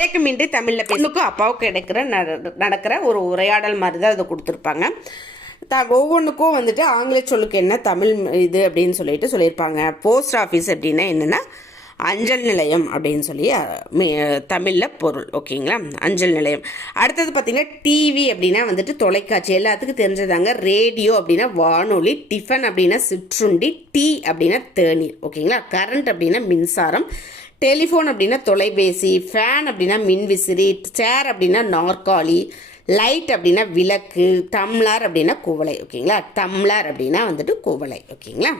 தயக்கமின்றி தமிழில் பெண்ணுக்கும் அப்பாவுக்கு நடக்கிற ஒரு உரையாடல் மாதிரி தான் அதை கொடுத்துருப்பாங்க. ஒவ்வொன்றுக்கும் வந்துட்டு ஆங்கில சொல்லுக்கு என்ன தமிழ் இது அப்படின்னு சொல்லியிருப்பாங்க. போஸ்ட் ஆஃபீஸ் அப்படின்னா என்னென்னா அஞ்சல் நிலையம் அப்படின்னு சொல்லி தமிழில் பொருள். ஓகேங்களா, அஞ்சல் நிலையம். அடுத்தது பார்த்திங்கன்னா டிவி அப்படின்னா வந்துட்டு தொலைக்காட்சி, எல்லாத்துக்கும் தெரிஞ்சதாங்க. ரேடியோ அப்படின்னா வானொலி, டிஃபன் அப்படின்னா சிற்றுண்டி, டீ அப்படின்னா தேநீர். ஓகேங்களா, கரண்ட் அப்படின்னா மின்சாரம், டெலிஃபோன் அப்படின்னா தொலைபேசி, ஃபேன் அப்படின்னா மின்விசிறி, சேர் அப்படின்னா நாற்காலி, லைட் அப்படின்னா விளக்கு, டம்ளர் அப்படின்னா குவளை. ஓகேங்களா, டம்ளர் அப்படின்னா வந்துட்டு குவளை. ஓகேங்களா,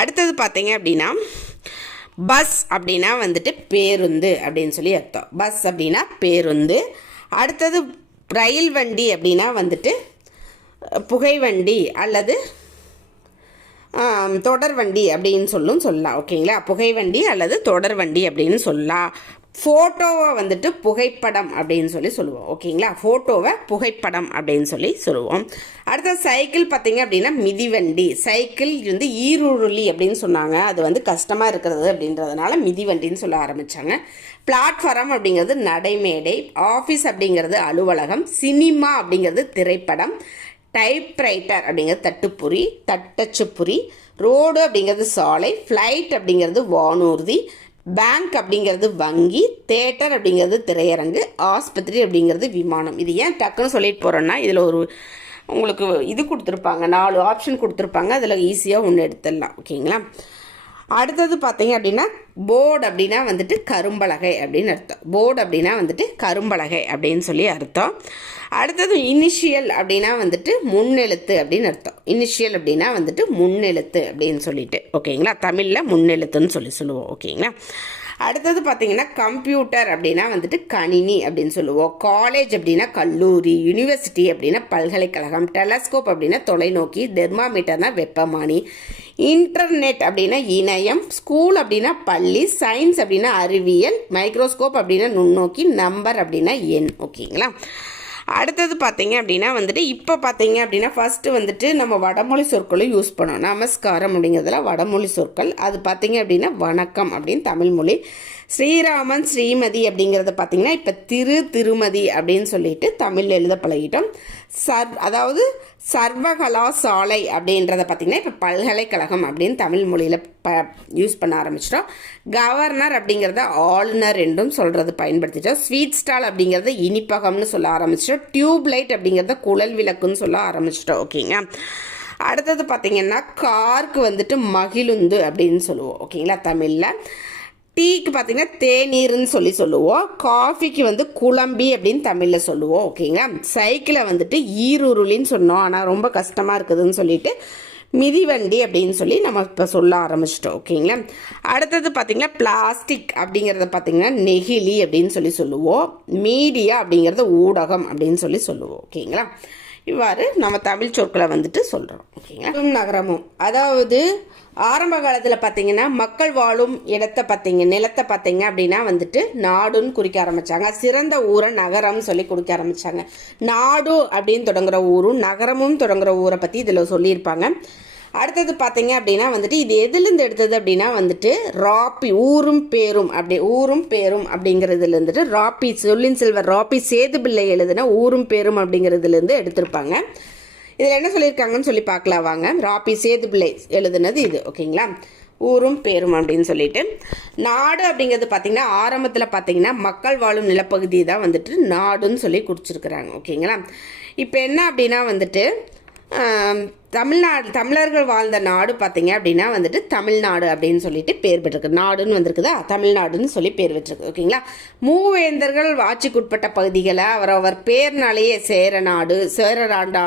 அடுத்தது பார்த்தீங்க அப்படின்னா பஸ் அப்படின்னா வந்துட்டு பேருந்து அப்படின்னு சொல்லி அர்த்தம். பஸ் அப்படின்னா பேருந்து. அடுத்தது ரயில் வண்டி அப்படின்னா வந்துட்டு புகைவண்டி அல்லது தொடர் வண்டி அப்படின்னு சொல்லலாம். ஓகேங்களா, புகைவண்டி அல்லது தொடர் வண்டி அப்படின்னு சொல்லலாம். ஃபோட்டோவை வந்துட்டு புகைப்படம் அப்படின்னு சொல்லுவோம். ஓகேங்களா, ஃபோட்டோவை புகைப்படம் அப்படின்னு சொல்லுவோம். அடுத்தது சைக்கிள் பார்த்தீங்க அப்படின்னா மிதிவண்டி. சைக்கிள் வந்து ஈருருளி அப்படின்னு சொன்னாங்க, அது வந்து கஷ்டமாக இருக்கிறது அப்படின்றதுனால மிதிவண்டின்னு சொல்ல ஆரம்பித்தாங்க. பிளாட்ஃபாரம் அப்படிங்கிறது நடைமேடை, ஆஃபீஸ் அப்படிங்கிறது அலுவலகம், சினிமா அப்படிங்கிறது திரைப்படம், டைப்ரைட்டர் அப்படிங்கிறது தட்டச்சுப்புரி, ரோடு அப்படிங்கிறது சாலை, ஃப்ளைட் அப்படிங்கிறது வானூர்தி, பேங்க் அப்படிங்கிறது வங்கி, தேட்டர் அப்படிங்கிறது திரையரங்கு, ஆஸ்பத்திரி அப்படிங்கிறது விமானம். இது ஏன் டக்குன்னு சொல்லிட்டு போகிறோன்னா இதில் ஒரு உங்களுக்கு இது கொடுத்துருப்பாங்க, 4 ஆப்ஷன் கொடுத்துருப்பாங்க, அதில் ஈஸியாக ஒன்று எடுத்துடலாம். ஓகேங்களா, அடுத்தது பார்த்தீங்க அப்படின்னா போர்டு அப்படின்னா வந்துட்டு கரும்பலகை அப்படின்னு அர்த்தம். போர்டு அப்படின்னா வந்துட்டு கரும்பலகை அப்படின்னு சொல்லி அர்த்தம். அடுத்தது இனிஷியல் அப்படின்னா வந்துட்டு முன்னெழுத்து அப்படின்னு அர்த்தம். இனிஷியல் அப்படின்னா வந்துட்டு முன்னெழுத்து அப்படின்னு சொல்லிட்டு. ஓகேங்களா, தமிழில் முன்னெழுத்துன்னு சொல்லுவோம். ஓகேங்களா, அடுத்தது பார்த்தீங்கன்னா கம்ப்யூட்டர் அப்படின்னா வந்துட்டு கணினி அப்படின்னு சொல்லுவோம். காலேஜ் அப்படின்னா கல்லூரி, யூனிவர்சிட்டி அப்படின்னா பல்கலைக்கழகம், டெலஸ்கோப் அப்படின்னா தொலைநோக்கி, தெர்மாமீட்டர்னா வெப்பமானி, இன்டர்நெட் அப்படின்னா இணையம், ஸ்கூல் அப்படின்னா பள்ளி, சயின்ஸ் அப்படின்னா அறிவியல், மைக்ரோஸ்கோப் அப்படின்னா நுண்ணோக்கி, நம்பர் அப்படின்னா எண். ஓகேங்களா, அடுத்தது பார்த்தீங்க அப்படின்னா வந்துட்டு இப்போ பார்த்தீங்க அப்படின்னா ஃபஸ்ட்டு வந்துட்டு நம்ம வடமொழி சொற்களும் யூஸ் பண்ணோம். நமஸ்காரம் அப்படிங்கிறதுல வடமொழி சொற்கள். அது பார்த்தீங்க அப்படின்னா வணக்கம் அப்படின்னு தமிழ்மொழி. ஸ்ரீராமன் ஸ்ரீமதி அப்படிங்கிறத பார்த்தீங்கன்னா இப்போ திருமதி அப்படின்னு சொல்லிட்டு தமிழில் எழுத பழகிட்டோம். அதாவது சர்வகலாசாலை அப்படின்றத பார்த்திங்கன்னா இப்போ பல்கலைக்கழகம் அப்படின்னு தமிழ் மொழியில் யூஸ் பண்ண ஆரம்பிச்சிட்டோம். கவர்னர் அப்படிங்கிறத ஆளுநர் என்றும் சொல்கிறது பயன்படுத்திட்டோம். ஸ்வீட் ஸ்டால் அப்படிங்கிறத இனிப்பகம்னு சொல்ல ஆரம்பிச்சிட்டோம். டியூப் லைட் அப்படிங்கிறத குழல் விளக்குன்னு சொல்ல ஆரம்பிச்சிட்டோம். ஓகேங்க, அடுத்தது பார்த்திங்கன்னா காருக்கு வந்துட்டு மகிழுந்து அப்படின்னு சொல்லுவோம். ஓகேங்களா, தமிழில். டீக்கு பார்த்திங்கன்னா தேநீர்னு சொல்லுவோம். காஃபிக்கு வந்து குழம்பி அப்படின்னு தமிழில் சொல்லுவோம். ஓகேங்களா, சைக்கிளை வந்துட்டு ஈருருளின்னு சொன்னோம், ஆனால் ரொம்ப கஷ்டமாக இருக்குதுன்னு சொல்லிட்டு மிதிவண்டி அப்படின்னு சொல்லி நம்ம இப்போ சொல்ல ஆரம்பிச்சிட்டோம். ஓகேங்களா, அடுத்தது பார்த்திங்கன்னா பிளாஸ்டிக் அப்படிங்கிறத பார்த்திங்கன்னா நெகிழி அப்படின்னு சொல்லுவோம். மீடியா அப்படிங்கிறத ஊடகம் அப்படின்னு சொல்லுவோம். ஓகேங்களா, இவ்வாறு நம்ம தமிழ் சொற்களை வந்துட்டு சொல்கிறோம். ஓகேங்களா, நகரமும் அதாவது ஆரம்ப காலத்தில் பார்த்தீங்கன்னா மக்கள் வாழும் நிலத்தை பார்த்தீங்க அப்படின்னா வந்துட்டு நாடுன்னு குறிக்க ஆரம்பித்தாங்க. சிறந்த ஊரை நகரம்னு சொல்லி குறிக்க ஆரம்பித்தாங்க. நாடு அப்படின்னு தொடங்குற ஊரும் நகரமும் தொடங்குற ஊரை பற்றி இதில் சொல்லியிருப்பாங்க. அடுத்தது பார்த்தீங்க அப்படின்னா வந்துட்டு இது எதுலேருந்து எடுத்தது அப்படின்னா வந்துட்டு ராப்பி ஊரும் பேரும் அப்படிங்கிறதுல இருந்துட்டு ராப்பி சொல்லின் செல்வர் ராப்பி சேதுபிள்ளை எழுதுனா ஊரும் பேரும் அப்படிங்கிறதுலேருந்து எடுத்திருப்பாங்க. இதில் என்ன சொல்லியிருக்காங்கன்னு சொல்லி பார்க்கலாம் வாங்க. ராப்பி சேதுபிள்ளை எழுதுனது இது. ஓகேங்களா, ஊரும் பேரும் அப்படின்னு சொல்லிட்டு. நாடு அப்படிங்கிறது பார்த்திங்கன்னா ஆரம்பத்தில் பார்த்திங்கன்னா மக்கள் வாழும் நிலப்பகுதி தான் வந்துட்டு நாடுன்னு சொல்லி குறிச்சிருக்கிறாங்க. ஓகேங்களா, இப்போ என்ன அப்படின்னா வந்துட்டு தமிழர்கள் வாழ்ந்த நாடு பார்த்தீங்க அப்படின்னா வந்துட்டு தமிழ்நாடு அப்படின்னு சொல்லிட்டு பேர் பெற்றிருக்கு. நாடுன்னு வந்திருக்குதா, தமிழ்நாடுன்னு சொல்லி பேர் பெற்றிருக்கு. ஓகேங்களா, மூவேந்தர்கள் ஆட்சிக்குட்பட்ட பகுதிகளை அவர் பேர்னாலேயே சேரநாடு, சேரநாடு,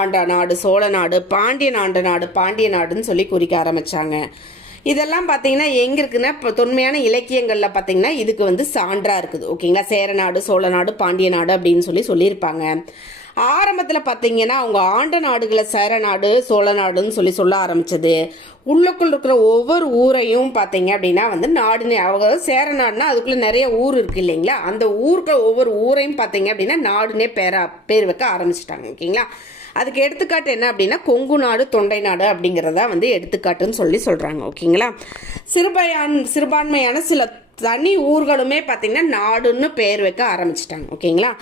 ஆண்ட நாடு சோழநாடு, பாண்டியன் ஆண்ட நாடு பாண்டிய நாடுன்னு சொல்லி குறிக்க ஆரம்பித்தாங்க. இதெல்லாம் பார்த்தீங்கன்னா எங்கே இருக்குன்னா இப்போ தொன்மையான இலக்கியங்களில் பார்த்தீங்கன்னா இதுக்கு வந்து சான்றாக இருக்குது. ஓகேங்களா, சேரநாடு, சோழநாடு, பாண்டிய நாடு அப்படின்னு சொல்லியிருப்பாங்க. ஆரம்பத்தில் பார்த்தீங்கன்னா அவங்க ஆண்ட நாடுகளை சேரநாடு, சோழநாடுன்னு சொல்ல ஆரம்பித்தது உள்ளுக்குள் இருக்கிற ஒவ்வொரு ஊரையும் பார்த்தீங்க அப்படின்னா வந்து நாடுன்னு அவங்க சேர நாடுனா அதுக்குள்ளே நிறைய ஊர் இருக்குது இல்லைங்களா, அந்த ஊருக்கு ஒவ்வொரு ஊரையும் பார்த்தீங்க அப்படின்னா நாடுனே பேர் வைக்க ஆரம்பிச்சிட்டாங்க. ஓகேங்களா, அதுக்கு எடுத்துக்காட்டு என்ன அப்படின்னா கொங்கு நாடு, தொண்டை நாடு அப்படிங்கிறதா வந்து எடுத்துக்காட்டுன்னு சொல்கிறாங்க. ஓகேங்களா, சிறுபான்மையான சில தனி ஊர்களுமே பார்த்திங்கன்னா நாடுன்னு பேர் வைக்க ஆரம்பிச்சிட்டாங்க. ஓகேங்களா,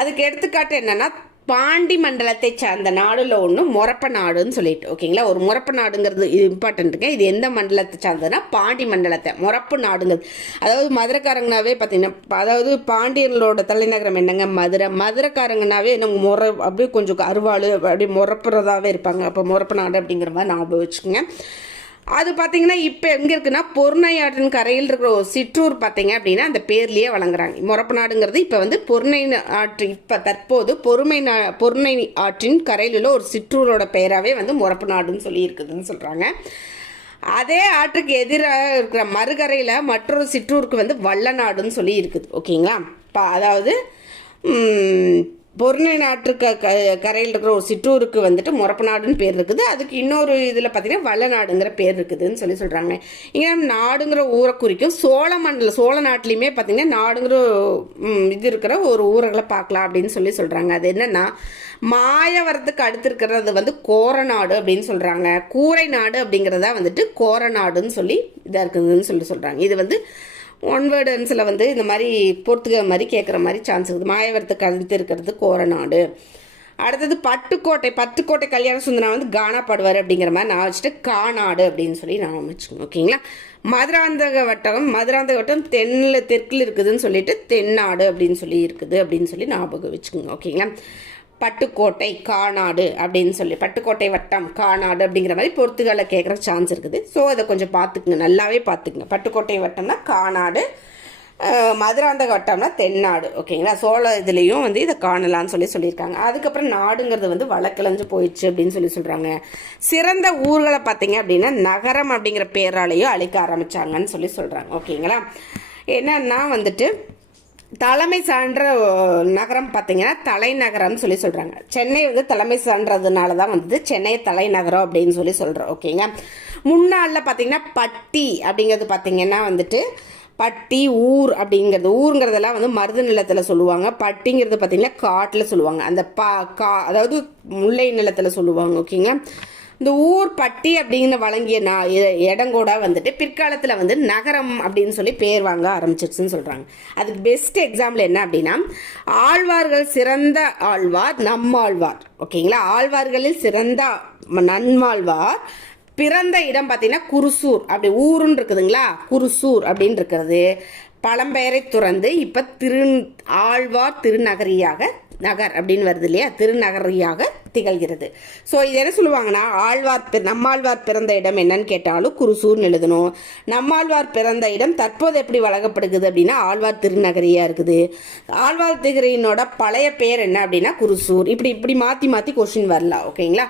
அதுக்கு எடுத்துக்காட்டு என்னென்னா பாண்டி மண்டலத்தை சார்ந்த நாடுல ஒன்று மொரப்ப நாடுன்னு சொல்லிட்டு. ஓகேங்களா, ஒரு மொரப்ப நாடுங்கிறது இது இம்பார்ட்டன்ட்டுங்க. இது எந்த மண்டலத்தை சார்ந்ததுன்னா பாண்டி மண்டலத்தை மொரப்பு நாடுங்கிறது. அதாவது மதுரைக்காரங்கனாவே பார்த்தீங்கன்னா, அதாவது பாண்டியர்களோட தலைநகரம் என்னங்க மதுரைக்காரங்கனாவே என்ன அப்படியே கொஞ்சம் அருவாள் அப்படியே மொரப்புறதாவே இருப்பாங்க. அப்போ மொரப்பு நாடு அப்படிங்கிற மாதிரி ஞாபகம் வச்சுக்கோங்க. அது பார்த்தீங்கன்னா இப்போ எங்கே இருக்குன்னா பொருணை ஆற்றின் கரையில் இருக்கிற ஒரு சிற்றூர் பார்த்தீங்க அப்படின்னா அந்த பேர்லேயே வழங்குறாங்க. மொரப்பு நாடுங்கிறது இப்போ வந்து பொருணை ஆற்று இப்போ தற்போது பொருணை ஆற்றின் கரையில் உள்ள ஒரு சிற்றூரோட பெயராகவே வந்து மொரப்பு நாடுன்னு சொல்லி இருக்குதுன்னு சொல்கிறாங்க. அதே ஆற்றுக்கு எதிராக இருக்கிற மறுகரையில் மற்றொரு சிற்றூருக்கு வந்து வல்லநாடுன்னு சொல்லி இருக்குது. ஓகேங்களா, அதாவது பொருணை நாட்டுக்கு கரையில் இருக்கிற ஒரு சிற்றூருக்கு வந்துட்டு மொரப்பு நாடுன்னு பேர் இருக்குது. அதுக்கு இன்னொரு இதில் பார்த்தீங்கன்னா வல்லநாடுங்கிற பேர் இருக்குதுன்னு சொல்கிறாங்க. இங்கே நாடுங்கிற ஊரை குறிக்கும் சோழ நாட்டிலையுமே பார்த்தீங்கன்னா நாடுங்கிற இது இருக்கிற ஒரு ஊர்களை பார்க்கலாம் அப்படின்னு சொல்கிறாங்க. அது என்னென்னா மாயவரத்துக்கு அடுத்து இருக்கிறது வந்து கோரநாடு அப்படின்னு சொல்கிறாங்க. கூரை நாடு அப்படிங்கிறதா வந்துட்டு கோரநாடுன்னு சொல்லி இதாக இருக்குதுன்னு சொல்கிறாங்க. இது வந்து ஒன் வேர்டு ஆன்சரில் வந்து இந்த மாதிரி பொறுத்துக்கிற மாதிரி கேட்குற மாதிரி சான்ஸ் இருக்குது. மாயவரத்துக்கு அடுத்து இருக்கிறது கோரநாடு. அடுத்தது பட்டுக்கோட்டை கல்யாண சுந்தரம் வந்து காணாப்படுவார் அப்படிங்கிற மாதிரி நான் வச்சுட்டு காநாடு அப்படின்னு சொல்லி நான் வச்சுக்கோங்க. ஓகேங்களா, மதுராந்தக வட்டம் தெற்கில் இருக்குதுன்னு சொல்லிட்டு தென்னாடு அப்படின்னு சொல்லி இருக்குது அப்படின்னு சொல்லி ஞாபகம் வச்சுக்கோங்க. ஓகேங்களா, பட்டுக்கோட்டை காநாடு அப்படின்னு சொல்லி பட்டுக்கோட்டை வட்டம் காநாடு அப்படிங்கிற மாதிரி பொறுத்துகளை கேட்குற சான்ஸ் இருக்குது. ஸோ அதை கொஞ்சம் பார்த்துக்குங்க, நல்லாவே பார்த்துக்குங்க. பட்டுக்கோட்டை வட்டம்னா காநாடு, மதுராந்தக வட்டம்னா தென்னாடு. ஓகேங்களா, சோழ இதுலேயும் வந்து இதை காணலான்னு சொல்லியிருக்காங்க. அதுக்கப்புறம் நாடுங்கிறது வந்து வழக்கிழஞ்சு போயிடுச்சு அப்படின்னு சொல்கிறாங்க. சிறந்த ஊர்களை பார்த்தீங்க அப்படின்னா நகரம் அப்படிங்கிற பேராலையும் அழிக்க ஆரம்பித்தாங்கன்னு சொல்கிறாங்க. ஓகேங்களா, என்னன்னா வந்துட்டு தலைமை சான்ற நகரம் பார்த்தீங்கன்னா தலைநகரம்னு சொல்கிறாங்க. சென்னை வந்து தலைமை சான்றதுனால தான் வந்து சென்னை தலைநகரம் அப்படின்னு சொல்கிறோம். ஓகேங்க, முன்னாளில் பார்த்தீங்கன்னா பட்டி அப்படிங்கிறது பார்த்தீங்கன்னா வந்துட்டு பட்டி ஊருங்கிறதெல்லாம் வந்து மருது நிலத்தில் சொல்லுவாங்க. பட்டிங்கிறது பார்த்தீங்கன்னா காட்டில் சொல்லுவாங்க. அந்த அதாவது முல்லை நிலத்தில் சொல்லுவாங்க. ஓகேங்க, இந்த ஊர் பட்டி அப்படின்னு வழங்கிய இடங்கூட வந்துட்டு பிற்காலத்தில் வந்து நகரம் அப்படின்னு சொல்லி பேர் வாங்க ஆரம்பிச்சிருச்சுன்னு சொல்கிறாங்க. அதுக்கு பெஸ்ட் எக்ஸாம்பிள் என்ன அப்படின்னா ஆழ்வார்கள் சிறந்த ஆழ்வார் நம்மாழ்வார். ஓகேங்களா, ஆழ்வார்களில் சிறந்த நன்மாழ்வார் பிறந்த இடம் பார்த்தீங்கன்னா குருசூர் அப்படி ஊருன்னு இருக்குதுங்களா. குருசூர் அப்படின்னு இருக்கிறது பழம்பெயரை துறந்து இப்போ ஆழ்வார் திருநகரியாக நகர் அப்படின்னு வருது இல்லையா, திருநகரியாக திகழ்கிறது. ஸோ இது என்ன சொல்லுவாங்கன்னா நம்மாழ்வார் பிறந்த இடம் என்னன்னு கேட்டாலும் குருசூர்னு எழுதணும். நம்மாழ்வார் பிறந்த இடம் தற்போது எப்படி வழங்கப்படுகிறது அப்படின்னா ஆழ்வார் திருநகரியாக இருக்குது. ஆழ்வார் திருநகரினோட பழைய பெயர் என்ன அப்படின்னா குருசூர். இப்படி மாற்றி கொஸ்டின் வரலாம். ஓகேங்களா,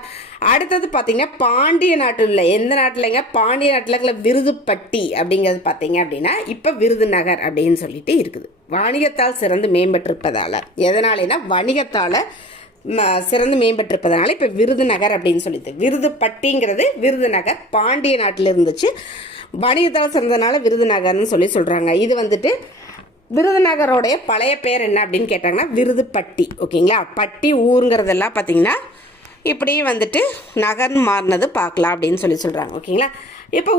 அடுத்தது பார்த்தீங்கன்னா பாண்டிய நாட்டில் எந்த நாட்டிலங்க பாண்டிய நாட்டில் இருக்கிற விருதுப்பட்டி அப்படிங்கிறது பார்த்தீங்க அப்படின்னா இப்போ விருதுநகர் அப்படின்னு சொல்லிட்டு இருக்குது. வணிகத்தால் சிறந்து மேம்பட்டிருப்பதால் எதனாலனா வணிகத்தால் சிறந்து மேம்பட்டிருப்பதனால இப்போ விருதுநகர் அப்படின்னு சொல்லிட்டு விருதுப்பட்டிங்கிறது விருதுநகர் பாண்டிய நாட்டில் இருந்துச்சு. வணிகத்தால் சிறந்தனால விருதுநகர்னு சொல்கிறாங்க. இது வந்துட்டு விருதுநகரோடைய பழைய பேர் என்ன அப்படின்னு கேட்டாங்கன்னா விருதுப்பட்டி. ஓகேங்களா, பட்டி ஊருங்கிறதெல்லாம் பார்த்தீங்கன்னா இப்படி வந்துட்டு நகர்னு மாறினது பார்க்கலாம் அப்படின்னு சொல்கிறாங்க. ஓகேங்களா, இப்போ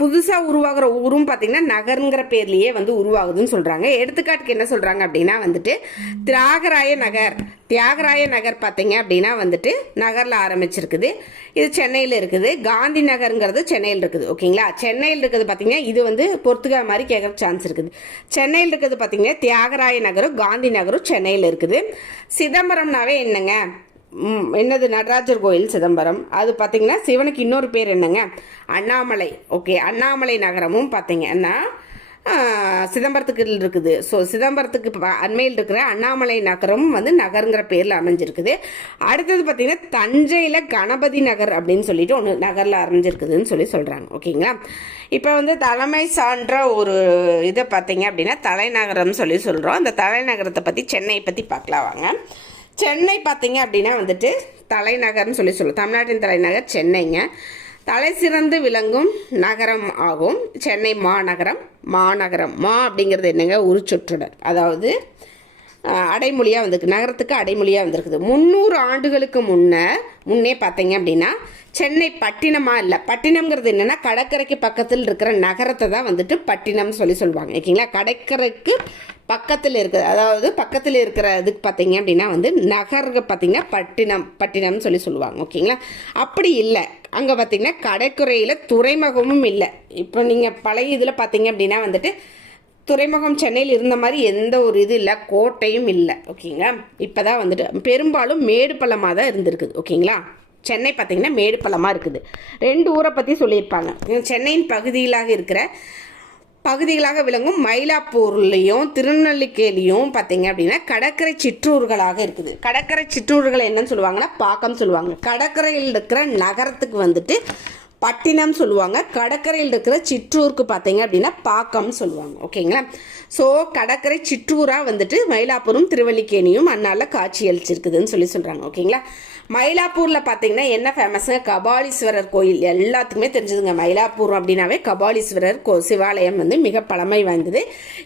புதுசாக உருவாகிற ஊரும் பார்த்தீங்கன்னா நகருங்கிற பேர்லேயே வந்து உருவாகுதுன்னு சொல்கிறாங்க. எடுத்துக்காட்டுக்கு என்ன சொல்கிறாங்க அப்படின்னா வந்துட்டு தியாகராய நகர் பார்த்தீங்க அப்படின்னா வந்துட்டு நகரில் ஆரம்பிச்சிருக்குது. இது சென்னையில் இருக்குது. காந்தி நகருங்கிறது சென்னையில் இருக்குது. ஓகேங்களா, சென்னையில் இருக்கிறது பார்த்தீங்கன்னா இது வந்து பொறுத்துக்கார மாதிரி கேட்குற சான்ஸ் இருக்குது. சென்னையில் இருக்கிறது பார்த்தீங்கன்னா தியாகராய நகரும் காந்தி நகரும் சென்னையில் இருக்குது. சிதம்பரம்னாவே என்னது நடராஜர் கோயில் சிதம்பரம். அது பார்த்தீங்கன்னா சிவனுக்கு இன்னொரு பேர் என்னங்க அண்ணாமலை. ஓகே, அண்ணாமலை நகரமும் பார்த்தீங்கன்னா சிதம்பரத்துக்கு இருக்குது. ஸோ சிதம்பரத்துக்கு அண்மையில் இருக்கிற அண்ணாமலை நகரமும் வந்து நகருங்கிற பேரில் அமைஞ்சிருக்குது. அடுத்தது பார்த்தீங்கன்னா தஞ்சையில் கணபதி நகர் அப்படின்னு சொல்லிட்டு ஒன்று நகரில் அமைஞ்சிருக்குதுன்னு சொல்கிறாங்க. ஓகேங்களா, இப்போ வந்து தலைமை சான்ற ஒரு இதை பார்த்தீங்க அப்படின்னா தலைநகரம்னு சொல்கிறோம். அந்த தலைநகரத்தை பற்றி சென்னையை பற்றி பார்க்கலாம் வாங்க. சென்னை பார்த்தீங்க அப்படின்னா வந்துட்டு தலைநகர்னு சொல்லுவோம். தமிழ்நாட்டின் தலைநகர் சென்னைங்க. தலை சிறந்து விளங்கும் நகரம் ஆகும் சென்னை மாநகரம். மாநகரம் மா அப்படிங்கிறது என்னங்க, உரிச்சொற்றொடர். அதாவது அடைமொழியாக வந்திருக்கு, நகரத்துக்கு அடைமொழியாக வந்திருக்குது. 300 ஆண்டுகளுக்கு முன்னே பார்த்தீங்க அப்படின்னா சென்னை பட்டினமாக இல்லை. பட்டினம்ங்கிறது என்னென்னா கடற்கரைக்கு பக்கத்தில் இருக்கிற நகரத்தை தான் வந்துட்டு பட்டினம்னு சொல்லுவாங்க. ஓகேங்களா, கடற்கரைக்கு பக்கத்தில் இருக்கிற, அதாவது பக்கத்தில் இருக்கிற இதுக்கு பார்த்தீங்க அப்படின்னா வந்து நகருக்கு பார்த்தீங்கன்னா பட்டினம்னு சொல்லுவாங்க. ஓகேங்களா, அப்படி இல்லை. அங்கே பார்த்தீங்கன்னா கடற்கரையில் துறைமுகமும் இல்லை. இப்போ நீங்கள் பழைய இதில் பார்த்தீங்க அப்படின்னா வந்துட்டு துறைமுகம் சென்னையில் இருந்த மாதிரி எந்த ஒரு இது இல்லை, கோட்டையும் இல்லை. ஓகேங்களா, இப்போ தான் வந்துட்டு பெரும்பாலும் மேடு பள்ளமாக தான் இருந்திருக்குது. ஓகேங்களா, சென்னை பார்த்திங்கன்னா மேடு பள்ளமாக இருக்குது. 2 ஊரை பற்றி சொல்லியிருப்பாங்க. சென்னையின் பகுதிகளாக விளங்கும் மயிலாப்பூர்லேயும் திருநெல்வேலியிலையும் பார்த்தீங்க அப்படின்னா கடற்கரை சிற்றூர்களாக இருக்குது. கடற்கரை சிற்றூர்கள் என்னன்னு சொல்லுவாங்கன்னா பாக்கம் சொல்லுவாங்க. கடற்கரையில் இருக்கிற நகரத்துக்கு வந்துட்டு பட்டினம் சொல்லுவாங்க. கடற்கரையில் இருக்கிற சிற்றூருக்கு பார்த்தீங்க அப்படின்னா பாக்கம்னு சொல்லுவாங்க. ஓகேங்களா, ஸோ கடற்கரை சிற்றூராக வந்துட்டு மயிலாப்பூரும் திருவல்லிக்கேணியும் அந்நாளில் காட்சி அளிச்சிருக்குதுன்னு சொல்கிறாங்க. ஓகேங்களா, மயிலாப்பூரில் பார்த்தீங்கன்னா என்ன ஃபேமஸுங்க, கபாலீஸ்வரர் கோயில். எல்லாத்துக்குமே தெரிஞ்சதுங்க, மயிலாப்பூர் அப்படின்னாவே கபாலீஸ்வரர் சிவாலயம் வந்து மிக பழமை வாய்ந்தது.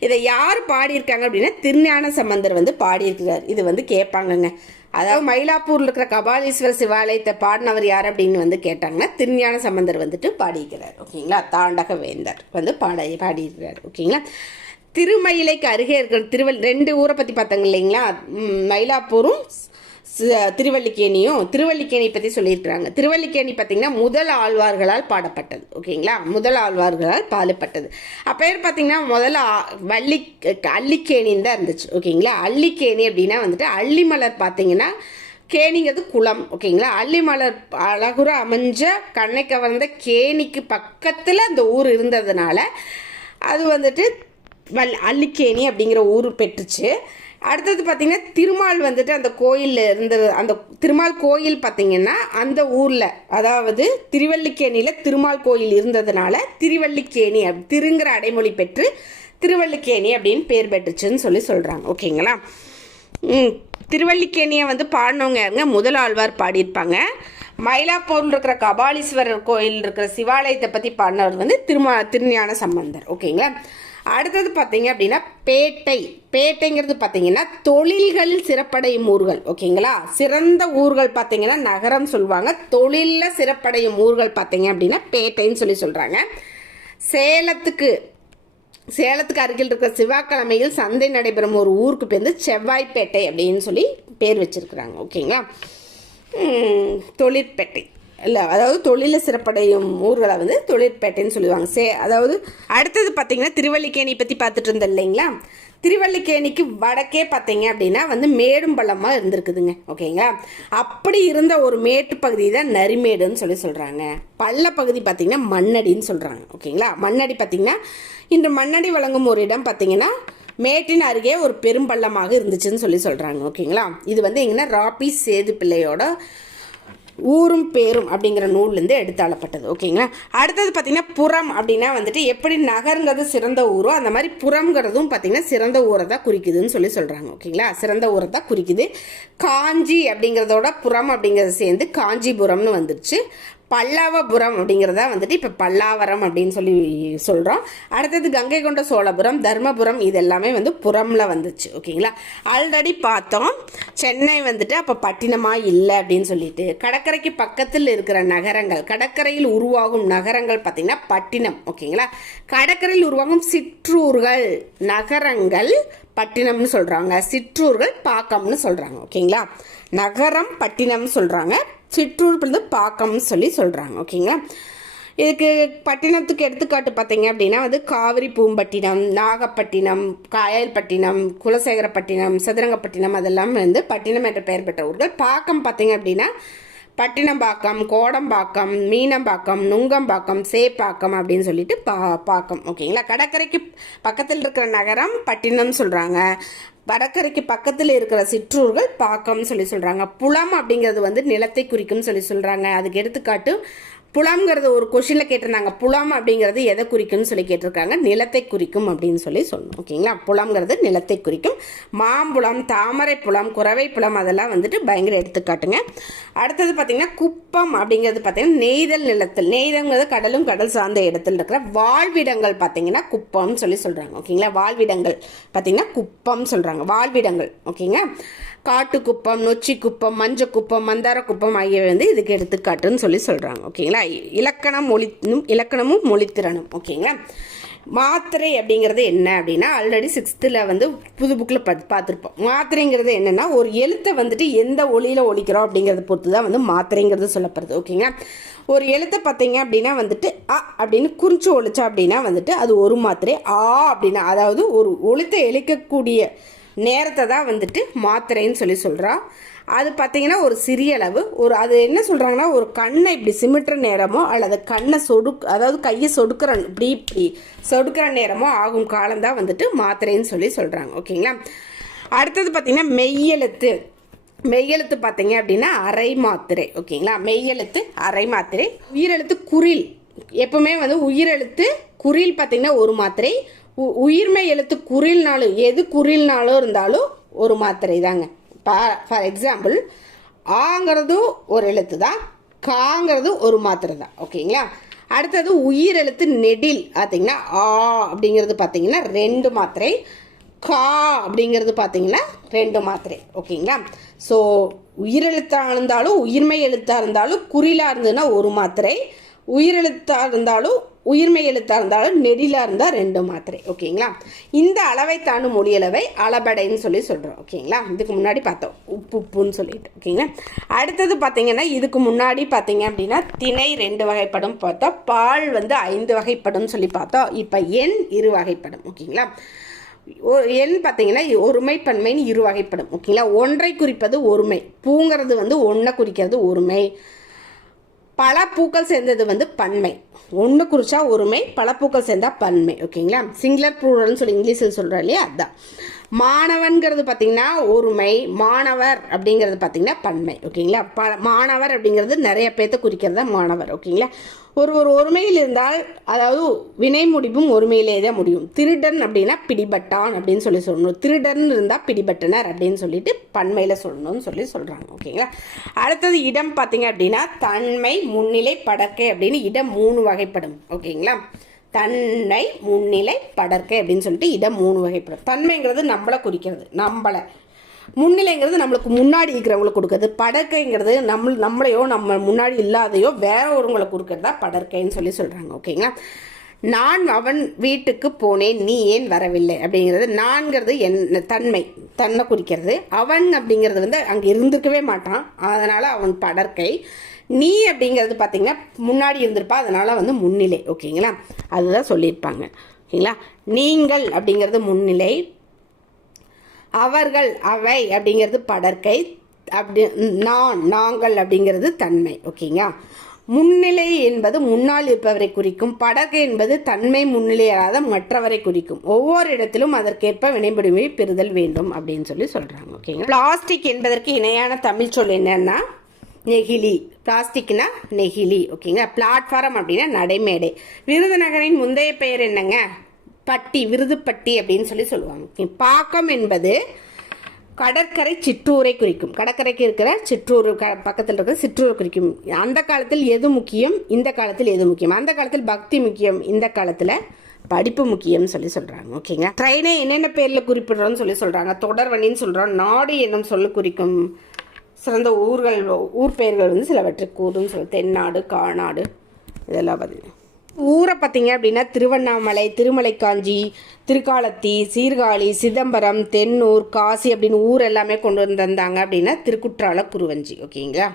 இதை யார் பாடியிருக்காங்க அப்படின்னா திருஞான சம்பந்தர் வந்து பாடியிருக்கிறார். இது வந்து கேட்பாங்கங்க. அதாவது மயிலாப்பூரில் இருக்கிற கபாலீஸ்வரர் சிவாலயத்தை பாடினவர் யார் அப்படின்னு வந்து கேட்டாங்கன்னா திருஞான சம்பந்தர் வந்துட்டு பாடியிருக்கிறார். ஓகேங்களா, தாண்டக வேந்தர் வந்து பாடியிருக்கிறார். ஓகேங்களா, திருமயிலைக்கு அருகே இருக்கிற 2 ஊரை பற்றி பார்த்தாங்க இல்லைங்களா, மயிலாப்பூரும் திருவல்லிக்கேணி பற்றி சொல்லியிருக்கிறாங்க. திருவல்லிக்கேணி பார்த்தீங்கன்னா முதல் ஆழ்வார்களால் பாடப்பட்டது. ஓகேங்களா, முதல் ஆழ்வார்களால் பாடப்பட்டது. அப்போ பார்த்தீங்கன்னா முதல்ல அல்லிக்கேணின்னு தான் இருந்துச்சு. ஓகேங்களா, அல்லிக்கேணி அப்படின்னா வந்துட்டு அள்ளிமலர் பார்த்தீங்கன்னா கேணிங்கிறது குளம். ஓகேங்களா, அள்ளிமலர் அழகுற அமைஞ்ச கண்ணை கவர்ந்த கேணிக்கு பக்கத்தில் அந்த ஊர் இருந்ததுனால அது வந்துட்டு அல்லிக்கேணி அப்படிங்கிற ஊர் பெற்றுச்சு. அடுத்தது பார்த்திங்கன்னா திருமால் வந்துட்டு அந்த கோயிலில் இருந்தது. அந்த திருமால் கோயில் பார்த்திங்கன்னா அந்த ஊரில், அதாவது திருவல்லிக்கேணியில் திருமால் கோயில் இருந்ததுனால திருவல்லிக்கேணி திருங்கிற அடைமொழி பெற்று திருவல்லிக்கேணி அப்படின்னு பேர் பெற்றுச்சுன்னு சொல்கிறாங்க. ஓகேங்களா, திருவல்லிக்கேணியை வந்து பாடினவங்க யாருங்க, முதல் ஆழ்வார் பாடியிருப்பாங்க. மயிலாப்பூரில் இருக்கிற கபாலீஸ்வரர் கோயில் இருக்கிற சிவாலயத்தை பற்றி பாடினவர் வந்து திருஞான சம்பந்தர். ஓகேங்களா, அடுத்தது பார்த்தீங்க அப்படின்னா பேட்டைங்கிறது பார்த்தீங்கன்னா தொழில்களில் சிறப்படையும் ஊர்கள். ஓகேங்களா, சிறந்த ஊர்கள் பார்த்தீங்கன்னா நகரம் சொல்லுவாங்க. தொழிலில் சிறப்படையும் ஊர்கள் பார்த்தீங்க அப்படின்னா பேட்டைன்னு சொல்கிறாங்க. சேலத்துக்கு அருகில் இருக்கிற செவ்வாய்க்கிழமையில் சந்தை நடைபெறும் ஒரு ஊருக்கு பேர் வந்து செவ்வாய்ப்பேட்டை அப்படின்னு சொல்லி பேர் வச்சிருக்கிறாங்க. ஓகேங்களா, தொழிற்பேட்டை இல்லை, அதாவது தொழிலில் சிறப்படையும் ஊர்களை வந்து தொழிற்பேட்டைன்னு சொல்லுவாங்க. அதாவது அடுத்தது பார்த்தீங்கன்னா திருவல்லிக்கேணி பற்றி பார்த்துட்டு இருந்தோம் இல்லைங்களா, திருவல்லிக்கேணிக்கு வடக்கே பார்த்தீங்க அப்படின்னா வந்து மேடும் பள்ளமாக இருந்திருக்குதுங்க. ஓகேங்களா, அப்படி இருந்த ஒரு மேட்டு பகுதி தான் நரிமேடுன்னு சொல்கிறாங்க. பள்ளப்பகுதி பார்த்தீங்கன்னா மண்ணடின்னு சொல்கிறாங்க. ஓகேங்களா, மண்ணடி பார்த்தீங்கன்னா இன்று மண்ணடி வழங்கும் ஒரு இடம் பார்த்தீங்கன்னா மேட்டின் அருகே ஒரு பெரும்பள்ளமாக இருந்துச்சுன்னு சொல்கிறாங்க. ஓகேங்களா, இது வந்து எங்கன்னா ராபி சேது பிள்ளையோட ஊரும் பேரும் அப்படிங்கிற நூல்லேருந்து எடுத்தாளப்பட்டது. ஓகேங்களா, அடுத்தது பார்த்தீங்கன்னா புறம் அப்படின்னா வந்துட்டு எப்படி நகருங்கிறது சிறந்த ஊரோ அந்த மாதிரி புறம்ங்கிறதும் பார்த்தீங்கன்னா சிறந்த ஊரை தான் குறிக்குதுன்னு சொல்கிறாங்க. ஓகேங்களா, சிறந்த ஊரை தான் குறிக்குது. காஞ்சி அப்படிங்கிறதோட புறம் அப்படிங்கிறது சேர்ந்து காஞ்சிபுரம்னு வந்துருச்சு. பல்லவபுரம் அப்படிங்கிறதா வந்துட்டு இப்போ பல்லாவரம் அப்படின்னு சொல்கிறோம். அடுத்தது கங்கை கொண்ட சோழபுரம், தர்மபுரம், இது எல்லாமே வந்து புறம்ல வந்துச்சு. ஓகேங்களா, ஆல்ரெடி பார்த்தோம் சென்னை வந்துட்டு அப்போ பட்டினமாக இல்லை அப்படின்னு சொல்லிட்டு. கடற்கரைக்கு பக்கத்தில் இருக்கிற நகரங்கள், கடற்கரையில் உருவாகும் நகரங்கள் பார்த்திங்கன்னா பட்டினம். ஓகேங்களா, கடற்கரையில் உருவாகும் சிற்றூர்கள் நகரங்கள் பட்டினம்னு சொல்கிறாங்க, சிற்றூர்கள் பாக்கம்னு சொல்கிறாங்க. ஓகேங்களா, நகரம் பட்டினம்னு சொல்கிறாங்க, சிற்றூர் வந்து பாக்கம்னு சொல்கிறாங்க. ஓகேங்களா, இதுக்கு பட்டினத்துக்கு எடுத்துக்காட்டு பார்த்தீங்க அப்படின்னா வந்து காவிரி பூம்பட்டினம், நாகப்பட்டினம், காயல்பட்டினம், குலசேகரப்பட்டினம், சதுரங்கப்பட்டினம் அதெல்லாம் வந்து பட்டினம் என்ற பெயர் பெற்ற ஊர்கள். பாக்கம் பார்த்தீங்க அப்படின்னா பட்டினம்பாக்கம், கோடம்பாக்கம், மீனம்பாக்கம், நுங்கம்பாக்கம், சேப்பாக்கம் அப்படின்னு சொல்லிட்டு பாக்கம். ஓகேங்களா, கடற்கரைக்கு பக்கத்தில் இருக்கிற நகரம் பட்டினம் சொல்கிறாங்க, கடற்கரைக்கு பக்கத்தில் இருக்கிற சிற்றூர்கள் பாக்கம்னு சொல்கிறாங்க. புலம் அப்படிங்கிறது வந்து நிலத்தை குறிக்கும்னு சொல்கிறாங்க. அதுக்கு எடுத்துக்காட்டு புலம்ங்கிறது ஒரு கொஷினில் கேட்டிருந்தாங்க. புலம் அப்படிங்கிறது எதை குறிக்கும்னு சொல்லி கேட்டிருக்காங்க. நிலத்தை குறிக்கும் அப்படின்னு சொல்லி சொல்லணும். ஓகேங்களா, புலம்ங்கிறது நிலத்தை குறிக்கும். மாம்புலம், தாமரை புலம், குறவை புலம் அதெல்லாம் வந்துட்டு பயங்கர எடுத்துக்காட்டுங்க. அடுத்தது பார்த்தீங்கன்னா குப்பம் அப்படிங்கிறது பார்த்தீங்கன்னா நெய்தல் நிலத்தில், நெய்தல்ங்கிறது கடலும் கடல் சார்ந்த இடத்துல இருக்கிற வாழ்விடங்கள் பார்த்தீங்கன்னா குப்பம்னு சொல்லி சொல்கிறாங்க. ஓகேங்களா, வாழ்விடங்கள் பார்த்தீங்கன்னா குப்பம் சொல்கிறாங்க, வாழ்விடங்கள். ஓகேங்க, காட்டுக்குப்பம், நொச்சி குப்பம், மஞ்ச குப்பம், மந்தார குப்பம் ஆகியவை வந்து இதுக்கு எடுத்துக்காட்டுன்னு சொல்லி சொல்கிறாங்க. ஓகேங்களா, இலக்கணமும் மொழித்திறனும். ஓகேங்களா, மாத்திரை அப்படிங்கிறது என்ன அப்படின்னா ஆல்ரெடி 6th வந்து புது புக்கில் பார்த்துருப்போம். மாத்திரைங்கிறது என்னென்னா ஒரு எழுத்தை வந்துட்டு எந்த ஒளியில் ஒழிக்கிறோம் அப்படிங்கிறத பொறுத்து தான் வந்து மாத்திரைங்கிறது சொல்லப்படுது. ஓகேங்களா, ஒரு எழுத்தை பார்த்தீங்க அப்படின்னா வந்துட்டு அ அப்படின்னு குறிச்சு ஒழிச்சா அப்படின்னா வந்துட்டு அது ஒரு மாத்திரை. ஆ அப்படின்னா அதாவது ஒரு ஒழுத்தை எழுக்கக்கூடிய நேரத்தை தான் வந்துட்டு மாத்திரைன்னு சொல்லி சொல்கிறோம். அது பார்த்தீங்கன்னா ஒரு சிறிய அளவு, ஒரு அது என்ன சொல்கிறாங்கன்னா ஒரு கண்ணை இப்படி சிமிட்டுற நேரமோ அல்லது கண்ணை அதாவது கையை இப்படி சொடுக்கிற நேரமோ ஆகும் காலம்தான் வந்துட்டு மாத்திரைன்னு சொல்லி சொல்கிறாங்க. ஓகேங்களா, அடுத்தது பார்த்தீங்கன்னா மெய்யெழுத்து பார்த்தீங்க அப்படின்னா அரை மாத்திரை. ஓகேங்களா, மெய்யெழுத்து அரை மாத்திரை. உயிரெழுத்து குறில், எப்பவுமே வந்து உயிரெழுத்து குறில் பார்த்தீங்கன்னா ஒரு மாத்திரை. உயிர்மை எழுத்து குறில்னாலும் எது குறில்னாலும் இருந்தாலும் ஒரு மாத்திரை தாங்க. ஃபார் எக்ஸாம்பிள் ஆங்கிறதும் ஒரு எழுத்து தான், காங்கிறது ஒரு மாத்திரை தான். ஓகேங்களா, அடுத்தது உயிரெழுத்து நெடில் பார்த்தீங்கன்னா ஆ அப்படிங்கிறது பார்த்தீங்கன்னா 2 மாத்திரை, கா அப்படிங்கிறது பார்த்தீங்கன்னா 2 மாத்திரை. ஓகேங்களா, ஸோ உயிரெழுத்தாக இருந்தாலும் உயிர்மை எழுத்தாக இருந்தாலும் குறிலாக இருந்ததுன்னா ஒரு மாத்திரை, உயிரெழுத்தாக இருந்தாலும் உயிர்மை எழுத்தாக இருந்தாலும் நெடிலாக இருந்தால் 2 மாத்திரை. ஓகேங்களா, இந்த அளவை தாண்டும் மொழியளவை அளபடைன்னு சொல்லி சொல்கிறோம். ஓகேங்களா, இதுக்கு முன்னாடி பார்த்தோம் உப்புன்னு சொல்லிட்டு. ஓகேங்களா, அடுத்தது பார்த்தீங்கன்னா இதுக்கு முன்னாடி பார்த்தீங்க அப்படின்னா திணை 2 வகைப்படும் பார்த்தோம், பால் வந்து 5 வகைப்படும் சொல்லி பார்த்தோம். இப்போ எண் 2 வகைப்படும். ஓகேங்களா, எண் பார்த்தீங்கன்னா ஒருமை பன்மைன்னு 2 வகைப்படும். ஓகேங்களா, ஒன்றை குறிப்பது ஒருமை, பூங்கிறது வந்து ஒன்றை குறிக்கிறது ஒருமை, பல பூக்கள் சேர்ந்தது வந்து பன்மை. ஒன்று குறிச்சா ஒருமை, பல பூக்கள் சேர்ந்தா பன்மை. ஓகேங்களா, சிங்குலர் ப்ளூரல்னு சொல்லி இங்கிலீஷில் சொல்கிறோம் இல்லையா, அதுதான். மாணவன்கிறது பார்த்தீங்கன்னா ஒருமை, மாணவர் அப்படிங்கிறது பார்த்தீங்கன்னா பன்மை. ஓகேங்களா, மாணவர் அப்படிங்கிறது நிறைய பேர்த்த குறிக்கிறதா மாணவர். ஓகேங்களா, ஒரு ஒருமையில் இருந்தால் அதாவது வினை முடிவும் ஒருமையிலே தான் முடியும். திருடன் அப்படின்னா பிடிபட்டான் அப்படின்னு சொல்லி சொல்லணும், திருடன் இருந்தால் பிடிபட்டனர் அப்படின்னு சொல்லிட்டு பன்மையில் சொல்லணும்னு சொல்லி சொல்கிறாங்க. ஓகேங்களா, அடுத்தது இடம் பார்த்தீங்க அப்படின்னா தன்மை, முன்னிலை, படர்க்கை அப்படின்னு இடம் 3 வகைப்படும். ஓகேங்களா, தன்மை, முன்னிலை, படர்க்கை அப்படின்னு சொல்லிட்டு இடம் 3 வகைப்படும். தன்மைங்கிறது நம்மளை குறிக்கிறது, நம்மளை. முன்னிலைங்கிறது நம்மளுக்கு முன்னாடி இருக்கிறவங்களுக்கு கொடுக்குறது. படர்க்கைங்கிறது நம்மளையோ நம்ம முன்னாடி இல்லாதையோ வேற ஒருவங்களை கொடுக்கறதா படர்க்கைன்னு சொல்லி சொல்கிறாங்க. ஓகேங்களா, நான் அவன் வீட்டுக்கு போனேன் நீ ஏன் வரவில்லை அப்படிங்கிறது நான்கிறது தன்னை குறிக்கிறது. அவன் அப்படிங்கிறது வந்து அங்கே இருந்திருக்கவே மாட்டான், அதனால் அவன் படர்க்கை. நீ அப்படிங்கிறது பார்த்தீங்கன்னா முன்னாடி இருந்திருப்பா, அதனால் வந்து முன்னிலை. ஓகேங்களா, அதுதான் சொல்லியிருப்பாங்க. ஓகேங்களா, நீங்கள் அப்படிங்கிறது முன்னிலை, அவர்கள் அவை அப்படிங்கிறது படர்க்கை, அப்படி நாங்கள் அப்படிங்கிறது தன்மை. ஓகேங்களா, முன்னிலை என்பது முன்னால் இருப்பவரை குறிக்கும், படர்க்கை என்பது தன்மை முன்னிலையாத மற்றவரை குறிக்கும். ஒவ்வொரு இடத்திலும் அதற்கேற்ப வினைபடுமை பெறுதல் வேண்டும் அப்படின்னு சொல்லி சொல்கிறாங்க. ஓகேங்களா, பிளாஸ்டிக் என்பதற்கு இணையான தமிழ் சொல் என்னன்னா நெகிழி. பிளாஸ்டிக்னா நெகிழி. ஓகேங்களா, பிளாட்ஃபார்ம் அப்படின்னா நடைமேடை. விருதுநகரின் முந்தைய பெயர் என்னங்க, பட்டி, விருதுப்பட்டி அப்படின்னு சொல்லி சொல்லுவாங்க. பாக்கம் என்பது கடற்கரை சிற்றூரை குறிக்கும், கடற்கரைக்கு இருக்கிற சிற்றூர் பக்கத்தில் இருக்கிற சிற்றூரை குறிக்கும். அந்த காலத்தில் எது முக்கியம், இந்த காலத்தில் எது முக்கியம், அந்த காலத்தில் பக்தி முக்கியம், இந்த காலத்தில் படிப்பு முக்கியம்னு சொல்லி சொல்கிறாங்க. ஓகேங்க, ட்ரெயினை என்னென்ன பேரில் குறிப்பிடுறோன்னு சொல்லி சொல்கிறாங்க. தொடர்வண்டின்னு சொல்கிறோம். நாடு என்னும் சொல்ல குறிக்கும். சிறந்த ஊர் பெயர்கள் வந்து சிலவற்றை கூறுன்னு சொல்லி தென்னாடு, காநாடு இதெல்லாம் பார்த்தீங்க. ஊரை பார்த்தீங்க அப்படின்னா திருவண்ணாமலை, திருமலைக்காஞ்சி, திருக்காலத்தி, சீர்காழி, சிதம்பரம், தென்னூர், காசி அப்படின்னு ஊர் எல்லாமே கொண்டு வந்திருந்தாங்க அப்படின்னா திருக்குற்றால குருவஞ்சி. ஓகேங்களா,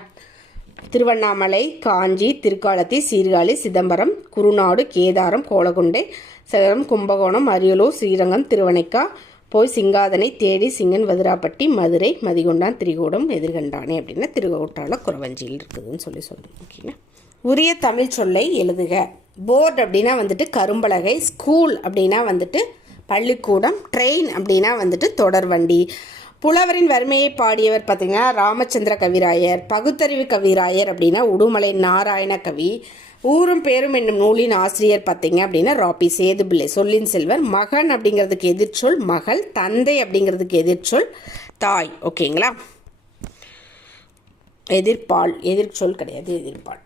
திருவண்ணாமலை, காஞ்சி, திருக்காலத்தி, சீர்காழி, சிதம்பரம், குருநாடு, கேதாரம், கோலகுண்டை, சேலம், கும்பகோணம், அரியலூர், ஸ்ரீரங்கம், திருவனைக்கா, போய் சிங்காதனை தேடி, சிங்கன், வதிராப்பட்டி, மதுரை, மதிகொண்டான், திரிகூடம், எதிர்கண்டானே அப்படின்னா திருக்குற்றால குருவஞ்சியில் இருக்குதுன்னு சொல்லி சொல்லணும். ஓகேங்களா, உரிய தமிழ் சொல்லை எழுதுக. போர்டு அப்படின்னா வந்துட்டு கரும்பலகை, ஸ்கூல் அப்படின்னா வந்துட்டு பள்ளிக்கூடம், ட்ரெயின் அப்படின்னா வந்துட்டு தொடர்வண்டி, புலவரின் வறுமையை பாடியவர் பார்த்தீங்கன்னா ராமச்சந்திர கவிராயர். பகுத்தறிவு கவிராயர் அப்படின்னா உடுமலை நாராயண கவி. ஊரும் பேரும் என்னும் நூலின் ஆசிரியர் பார்த்தீங்க அப்படின்னா ராபி சேதுபிள்ளை. சொல்லின் செல்வர். மகன் அப்படிங்கிறதுக்கு எதிர்ச்சொல் மகள். தந்தை அப்படிங்கிறதுக்கு எதிர்ச்சொல் தாய். ஓகேங்களா? எதிர்ப்பால், எதிர்ச்சொல் கிடையாது, எதிர்ப்பால்.